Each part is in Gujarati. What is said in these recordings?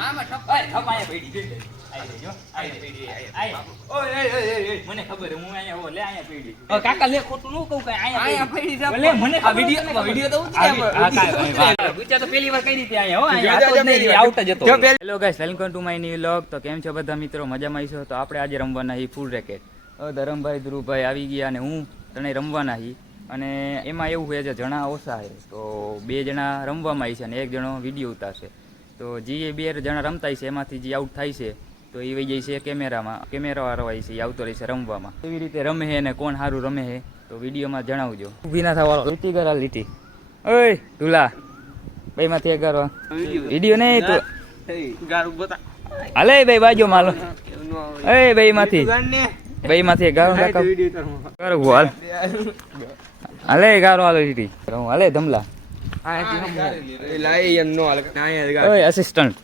આમાં ઠપાય ઠપાય પડી ગઈ આઈ જો આઈ પડી આઈ ઓય મને ખબર હું અહીંયા ઓ લે અહીંયા પડી કાકા લે ખોટું ન કહું કઈ અહીંયા પડી જા લે મને આ વિડિયો તો ઉતરી ગુચા તો પહેલી વાર કઈ રીતે અહીંયા હો અહીંયા તો નહીં આઉટ જ હતો hello guys welcome to my new vlog તો કેમ છો બધા મિત્રો મજામાં છો તો આપણે આજે રમવાના હી ફૂલ રેકેટ ધરમભાઈ ધ્રુવભાઈ આવી ગયા અને હું તને રમવાના હી અને એમાં એવું હોય છે જણા ઓછા છે તો બે જણા રમવામાં છે અને એક જણો વિડીયો ઉતારશે તો જે બે જણા રમતા છે એમાંથી જે આઉટ થાય છે તો એ વહી જાય છે કેમેરાવાળો હોય છે એ આવતો રહે છે રમવામાં એવી રીતે રમે છે અને કોણ સારું રમે છે તો વિડીયોમાં જણાવજો ઊભી ના થવાળો લીટી કરા લીટી ઓય તુલા ભાઈમાંથી એક ગારો વિડીયો નહીં તો હાલે ભાઈ બાજુ માલો એ ભાઈમાંથી એક ગારો કરવું હાલ હાલે ગારો હાલો લીટી હાલે ધમલા અસિસ્ટન્ટ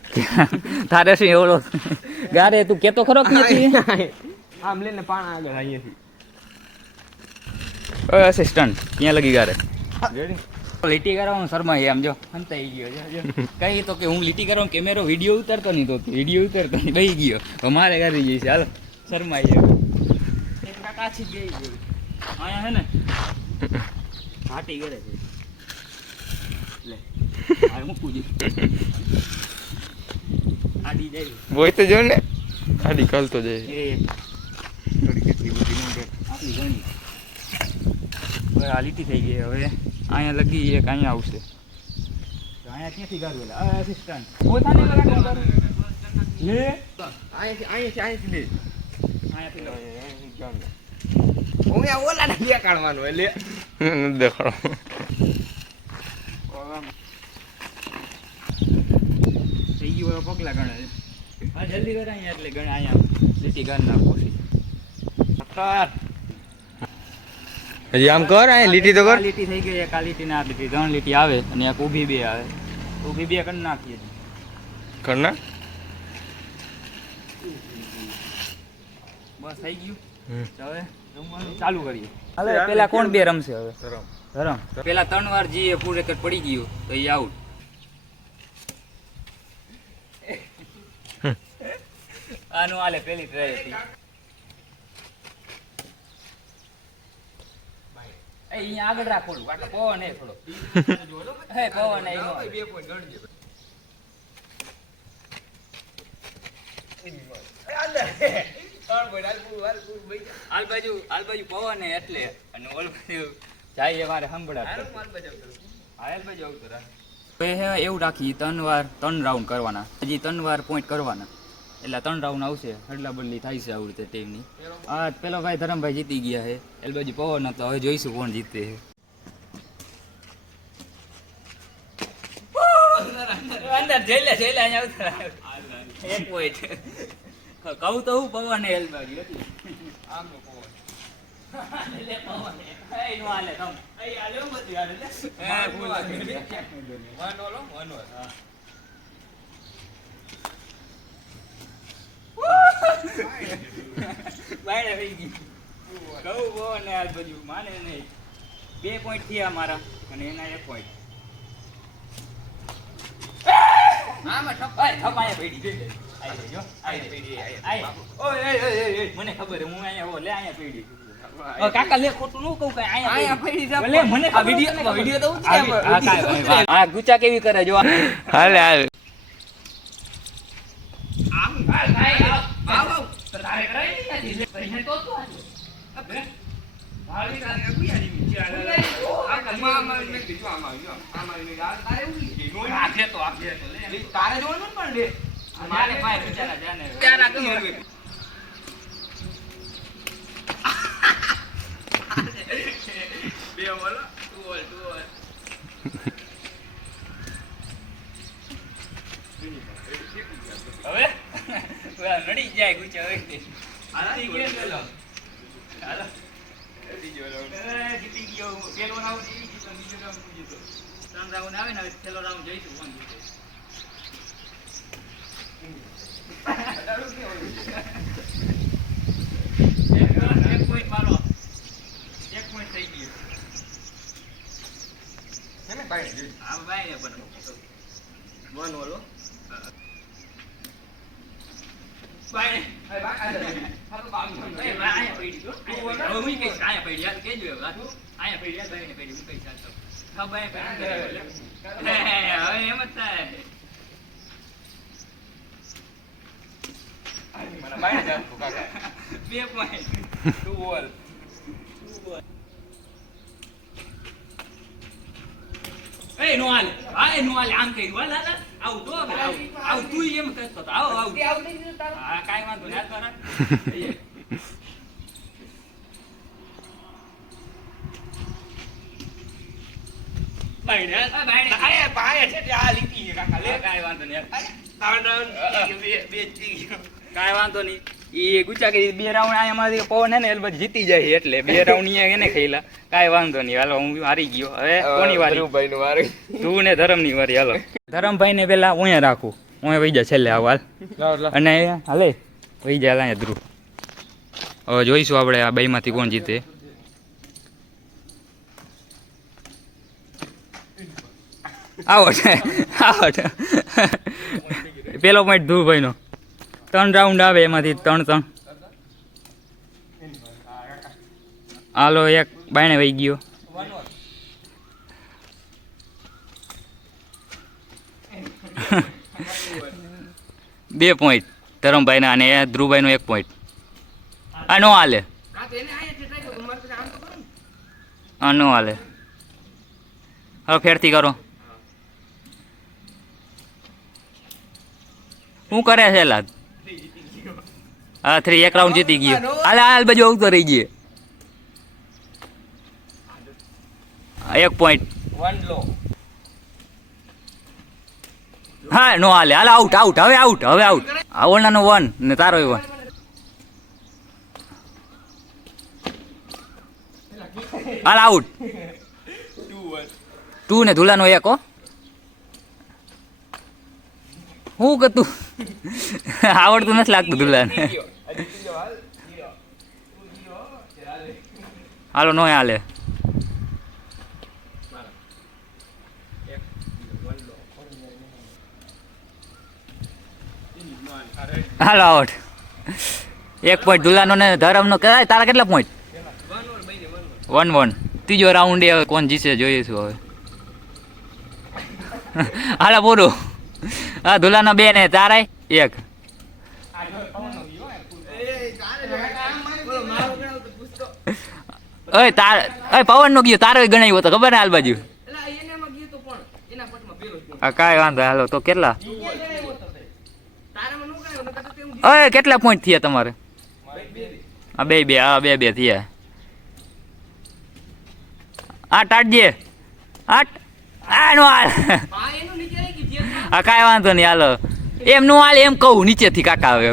તારે શું એવડો ગારે તું કેતો ખરો કે નથી આમ લઈને પાણા આગળ અહીંયાથી અસિસ્ટન્ટ ક્યાં લગી ગારે લીટી કરવાનું શર્મા આમ જો હંતાઈ ગયો કઈ તો કે હું લીટી કરવાનો કેમેરો વિડીયો ઉતારતો નહીં તો વિડીયો ઉતારતો નહીં બહી ગયો અમારે ગારી જઈ છે હાલો શર્મા કાકા થી ગઈ અહીંયા હે ને ફાટી ગરે છે બોય તો જો ને આડી કાલ તો જાય આ લીટી થઈ ગઈ હવે અહીંયા લગી એક અહીંયા આવશે અહીંયા ક્યાંથી ગાડું અસિસ્ટન્ટ દેખાડો થઈ ગયું પગલા ગણા હા જલ્દી કર અહીંયા એટલે ગણા અહીંયા લીટી ગાડ નાખો હજી આમ કર અહીંયા લીટી તો કર લીટી થઈ ગઈ એક આ લીટી ના લીટી 3 લીટી આવે અને એક ઊભી બે આવે ઊભી બે કરી નાખીએ કરના બસ થઈ ગયું હવે રમવાનું ચાલુ કરીએ હાલે પેલા કોણ બે રમશે હવે ધરમ પેલા 3 વાર જે ફૂલ રેકેટ પડી ગયું તો એ આઉટ આનું હાલે પેલી ટ્રાય હતી અહીંયા આગળ રાખ થોડું આટલો પવન હે થોડો હે પવન હે 2 પોઈન્ટ ગણજે હાલ બાજુ પવન હે એટલે અને ઓલ બાજુ જાય અમારે સંભળાત હાલ બાજુ આવતો રાખ એવું રાખી 3 વાર 3 રાઉન્ડ કરવાના હજી 3 વાર પોઈન્ટ કરવાના એટલે 3 રાઉન્ડ આવશે હડલા બદલી થાય છે આવી રીતે ટીમની આ પેલો ભાઈ ધરમભાઈ જીતી ગયા છે એટલે બાજુ પવન હતો હવે જોઈશું કોણ જીતે છે અંદર જઈલે અહીંયા આવતા એક પોઈન્ટ કહું તો હું પવન હે એલ બાજુ એટલે આમનો પવન લે પવન હે એ નો હાલે તમ એ હાલે મત હાલે હે ફૂલ વન ઓલો હા બાયડે થઈ ગઈ કહું બોલ ને હાલ બધું માને નહીં 2 પોઈન્ટ થયા મારા અને એના 1 પોઈન્ટ આમાં ઠપાય પડી ગઈ આઈ જો આઈ પડી આઈ ઓય મને ખબર હું અહીંયા ઓ લે અહીંયા પડી કાકા લે ખોટું ન કહું કઈ અહીંયા પડી જા લે મને આ વિડિયો તો ઉતરી આ ગુચા કેવી કરે જો હાલે હાલ આવ તારે કરાય નહીં પૈસા તો તું આજે ભાળી તારે કુયાની વિચાર આમાં મે કીધું આમાં મે તારે ઉડી આખે તો લે તારે જોવાનું પણ લે મારે ભાઈ બિચારા જાને ક્યાં રાખી બે બોલો તું બોલ હવે નડી જાય ગુચા હવે આથી કે પેલો હાલો જીતી ગયો પેલો રાઉન્ડ જીતી ગયો બીજો રાઉન્ડ જીતો 3 રાઉન્ડ આવે ને પેલો રાઉન્ડ જઈશું કોણ જીતે એક પોઈન્ટ મારો 1 પોઈન્ટ થઈ ગયો હે ને ભાઈ આ ભાઈ ને પણ વન ઓલો બાય એ આયા પડી ગયો હવે હું કઈશ આયા પડી યાર કેજો હવે આયા પડી યાર બાઈને પડી હું કઈશ ચાલતો ખબર હે હવે એમ જ થાય મને બાય જાવ કાકા 2 પોઈન્ટ 2 બોલ એ નો હાલ આમ કહી વાલ હાલ આવ તો આવ તું એમ કહેતો તો આવ આવ આવ થઈ ગયો તારો હા કાઈ વાંધો નહીં હાલ તારા બાય છે આ લીટી કાકા લે કાઈ વાંધો નહીં કાઈ વાંધો નહીં ઈ ગુચા કે 2 રાઉન્ડ આયા માંથી પવન હે ને એટલે બધી જીતી જાય એટલે 2 રાઉન્ડ ઈ એને ખેલા કાઈ વાંધો નહીં હાલો હું હારી ગયો હવે કોની વારી ધ્રુવભાઈ નું વારી તું ને ધરમની વારી હાલો ધરમભાઈ ને પેલા ઓયા રાખું ઓયા વઈ જા છેલ્લે આવાલ અને હાલે વઈ જા અહીંયા ધ્રુવ હવે જોઈશું આપણે આ બેમાંથી કોણ જીતે આવો પેલો પોઈન્ટ ધ્રુવભાઈ નો 3 રાઉન્ડ આવે એમાંથી 3 હાલો એક બાયણે વહી ગયો બે પોઈન્ટ ધરમભાઈ ના અને ધ્રુવભાઈ નો 1 પોઈન્ટ આ નો હાલે હા નો હાલે હવે ફેરથી કરો શું કરે છે લાદ હા 3 1 રાઉન્ડ જીતી ગયો હાલ બાજુ આવતો રહી ગયે 1 પોઈન્ટ 1 લો હા નો હાલે હાલ આઉટ હવે આઉટ આવળનાનો 1 ને તારો 1 હાલ આઉટ 2 ને ધુલાનો 1 હો હું કતું આવડતું નથી લાગતું ધુલાને હાલો નો હાલે હાલો આઉટ 1 પોઈન્ટ ધુલાનો ને ધરમનો તારા કેટલા પોઈન્ટ 1-1 ત્રીજો રાઉન્ડ હવે કોણ જીતે જોઈશું હવે હાલો પૂરું હા ધુલાનો 2 ને તારાય 1 ઓય તાર ઓય પવન નો ગયો તારો ગણાયો તો ખબર ને હાલ બાજુ હા કાંઈ વાંધો હાલો તો કેટલા ઓય કેટલા પોઈન્ટ થયા તમારે હા બે થયા આ ટાટજે આ નો હાલ હા કાંઈ વાંધો નહીં હાલો એમ નો હાલ એમ કહું નીચેથી કાકા આવે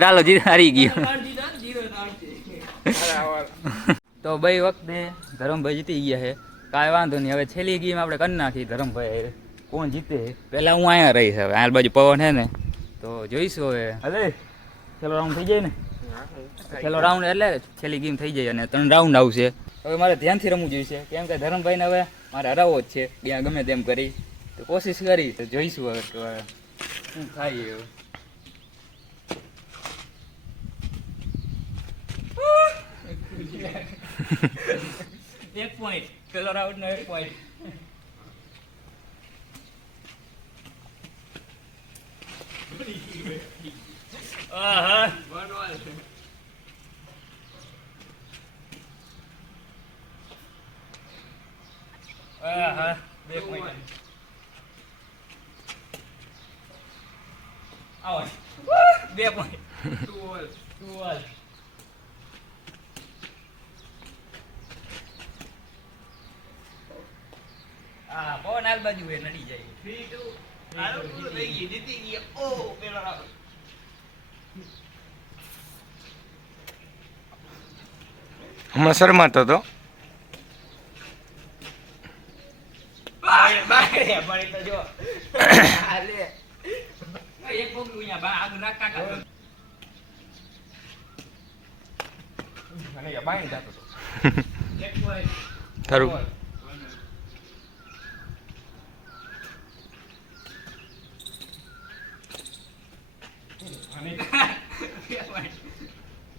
હાલો જીત હારી ગયો તો ભાઈ વખતે ધરમભાઈ જીતી ગયા છે કાંઈ વાંધો નહીં હવે છેલ્લી ગેમ આપણે કરી નાખી ધરમભાઈ કોણ જીતે પહેલાં હું અહીંયા રહીશ હવે આ બાજુ પવન છે ને તો જોઈશું હવે હલે છેલ્લો રાઉન્ડ થઈ જાય ને છેલ્લો રાઉન્ડ એટલે છેલ્લી ગેમ થઈ જાય અને 3 રાઉન્ડ આવશે હવે મારે ધ્યાનથી રમવું જોઈશે કેમ કે ધરમભાઈને હવે મારે હરાવવો જ છે ત્યાં ગમે તેમ કરી તો કોશિશ કરી તો જોઈશું હવે શું થાય હવે 1 પોઈન્ટ પેલો રાઉન્ડ નો 1 પોઈન્ટ આહા 2 પોઈન્ટ આવો 2 પોઈન્ટ 2 ઓલ હા પવન હાલ બાજુ એ નડી જાય 3-2 હાલો પૂરો થઈ ગઈ જીતી ગયા ઓ પેલો રાઉન્ડ હમણાં શરમાતો હતો બાય તો જો હાલે એક પગલું અહીંયા બા આગળ નાખ કાકા મને બાય જાતો તો 1 પોઈન્ટ તારું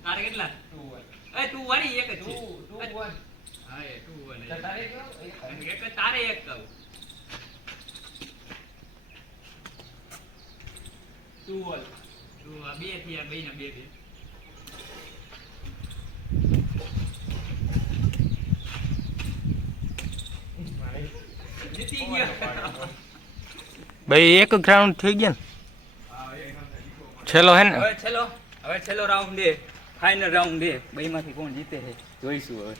તારે કેટલા? 2-1. એ 2-1 એક જ છે. 2-1. હા એ 2-1. તારે એક તારે એક કહું. 2-1. 2 થયા, બેયના 2 થયા. જીતી ગયો. ભાઈ એક ગ્રાઉન્ડ થઈ ગયા ને છેલ્લો હે ને હવે છેલ્લો રાઉન્ડ દે, ફાઇનલ રાઉન્ડ દે. બેયમાંથી કોણ જીતે છે જોઈશું હવે.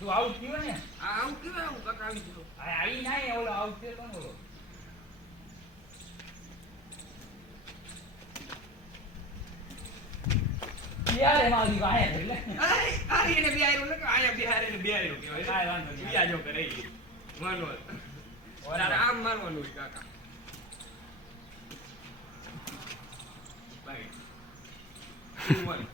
તું આઉટ થયો ને? આઉટ થયો, આવું કાકા આવી ગયો. આઈ ના ઓલો આઉટ થયો તો ઓલો. યાર એમાં આવી વાયા એટલે આ એને બે આયરો ને આયા બિહાર એને બે આયરો કહેવાય. કાઈ વાંધો નહીં, બીજા જો કરે ઈ માનો તારે આમ મારવાનું છે કાકા. બાય 2-1.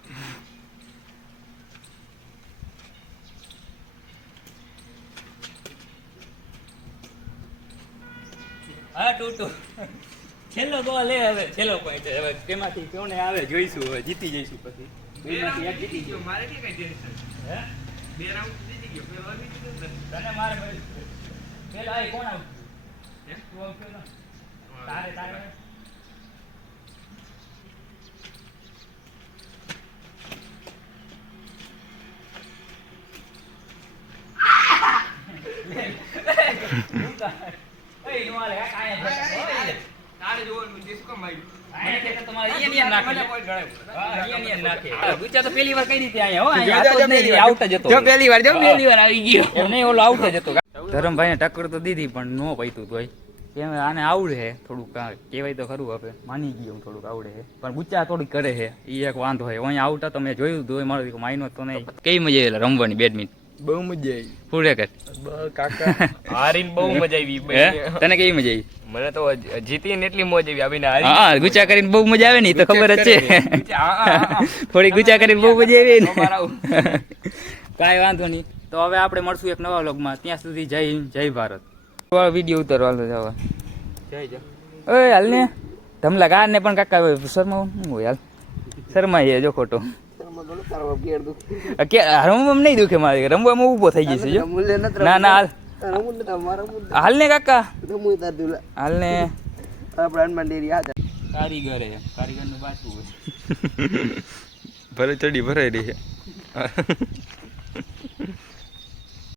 હા 2-2. છેલ્લો ગોલ લે હવે, છેલ્લો પોઈન્ટ હવે તેમાંથી કોને આવે જોઈશું. હવે જીતી જઈશું પછી. બેમાંથી એક જીતી ગયો. મારે કે કઈ ટેન્શન હે? 2 રાઉન્ડ જીતી ગયો. પેલો આવી ગયો તને મારે પેલા આ કોણ આઉટ હે? તું આઉટ થયો ને? તારે ધરમભાઈ ને ટક્કર તો દીધી પણ નો પૈતું તોય આને આવડે છે થોડુંક, કેવાય તો ખરું. હવે માની ગયું થોડુંક આવડે છે પણ ગુચ્ચા થોડીક કરે છે, એ એક વાંધો છે. અહીંયા આવતા તો મેં જોયું હતું, મારો માઇનો તો નહીં. કેવી મજા આવી રમવાની બેડમિન્ટન? બહુ મજા આવી. ફૂલ રેકેટ કાકા હારીને બહુ મજા આવી. તને કેવી મજા આવી? મને તો જીતીને એટલી મોજ આવી. આવીને હા ગુચ્ચા કરીને બહુ મજા આવે ને, તો ખબર જ છે. થોડી ગુચ્ચા કરીને બહુ મજા આવી ને. કાંઈ વાંધો નહીં. તો હવે આપણે મળશું એક નવા વ્લોગમાં. ત્યાં સુધી જય હિન્દ, જય ભારત. વિડીયો ઉતારવાનો છે હવે. જય ઓય હાલ ને ધમલા ગાર ને પણ કાકા શર્મા શું હોય હાલ શર્મા જો ખોટો રમવામાં નહીં દુખે મારે, રમવામાં ઊભો થઈ જશે જો. ના ના હાલ હાલ ને કાકા હાલ ને. કારીગર નું બાજુ હોય ભરે ચડી ભરાઈ રહી છે.